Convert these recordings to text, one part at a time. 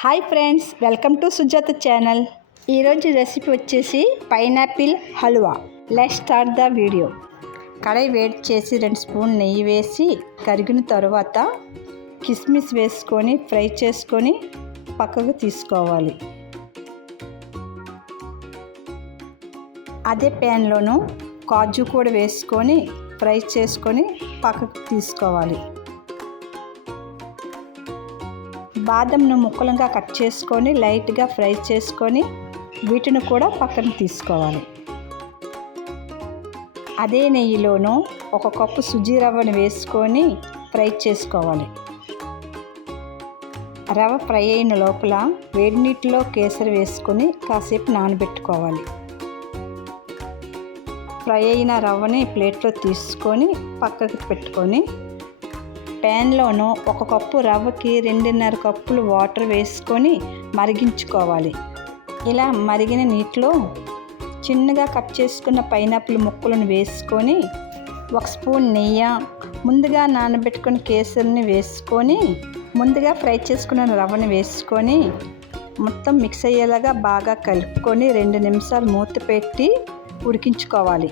Hi friends, welcome to Sujatha channel. ఈరోజు recipe వచ్చేసి pineapple halwa. Let's start the video. కడాయి వేడి చేసి 2 స్పూన్ నెయ్యి వేసి కరిగిన తర్వాత కిస్మిస్ వేసుకొని ఫ్రై చేసుకొని పక్కకు తీసుకోవాలి. అదే ప్యాన్లోనూ కాజు కూడా వేసుకొని ఫ్రై చేసుకొని పక్కకు తీసుకోవాలి. బాదంను ముక్కలుగా కట్ చేసుకొని లైట్గా ఫ్రై చేసుకొని వీటిని కూడా పక్కన తీసుకోవాలి. అదే నెయ్యిలోనూ 1 కప్పు సుజీ రవ్వను వేసుకొని ఫ్రై చేసుకోవాలి. రవ్వ ఫ్రై అయిన లోపల వేడి నీటిలో కేసరి వేసుకొని కాసేపు నానబెట్టుకోవాలి. ఫ్రై అయిన రవ్వని ప్లేట్లో తీసుకొని పక్కకు పెట్టుకొని ప్యాన్లోనూ 1 కప్పు రవ్వకి 2.5 కప్పులు వాటర్ వేసుకొని మరిగించుకోవాలి. ఇలా మరిగిన నీటిలో చిన్నగా కట్ చేసుకున్న పైనాపిల్ ముక్కలను వేసుకొని 1 స్పూన్ నెయ్యి, ముందుగా నానబెట్టుకున్న కేసరిని వేసుకొని ముందుగా ఫ్రై చేసుకున్న రవ్వని వేసుకొని మొత్తం మిక్స్ అయ్యేలాగా బాగా కలుపుకొని 2 నిమిషాలు మూత పెట్టి ఉడికించుకోవాలి.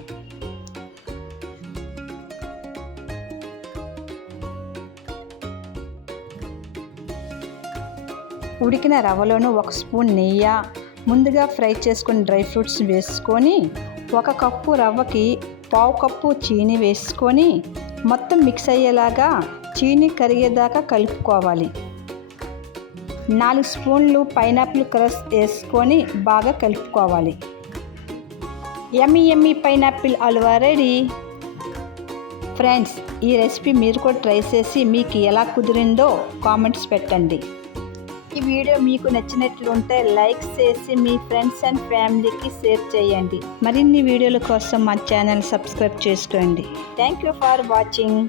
ఉడికిన రవ్వలోనూ 1 స్పూన్ నెయ్యి, ముందుగా ఫ్రై చేసుకుని డ్రై ఫ్రూట్స్ వేసుకొని 1 కప్పు రవ్వకి 1/2 కప్పు చీని వేసుకొని మొత్తం మిక్స్ అయ్యేలాగా చీని కరిగేదాకా కలుపుకోవాలి. 4 స్పూన్లు పైనాపిల్ క్రష్ వేసుకొని బాగా కలుపుకోవాలి. యమ్మీ పైనాపిల్ హల్వా రెడీ. ఫ్రెండ్స్, ఈ రెసిపీ మీరు కూడా ట్రై చేసి మీకు ఎలా కుదిరిందో కామెంట్స్ పెట్టండి. ఈ వీడియో మీకు నచ్చినట్లుంటే లైక్ చేసి మీ ఫ్రెండ్స్ అండ్ ఫ్యామిలీకి షేర్ చేయండి. మరిన్ని వీడియోల కోసం మా ఛానల్ సబ్స్క్రైబ్ చేసుకోండి. Thank you for watching.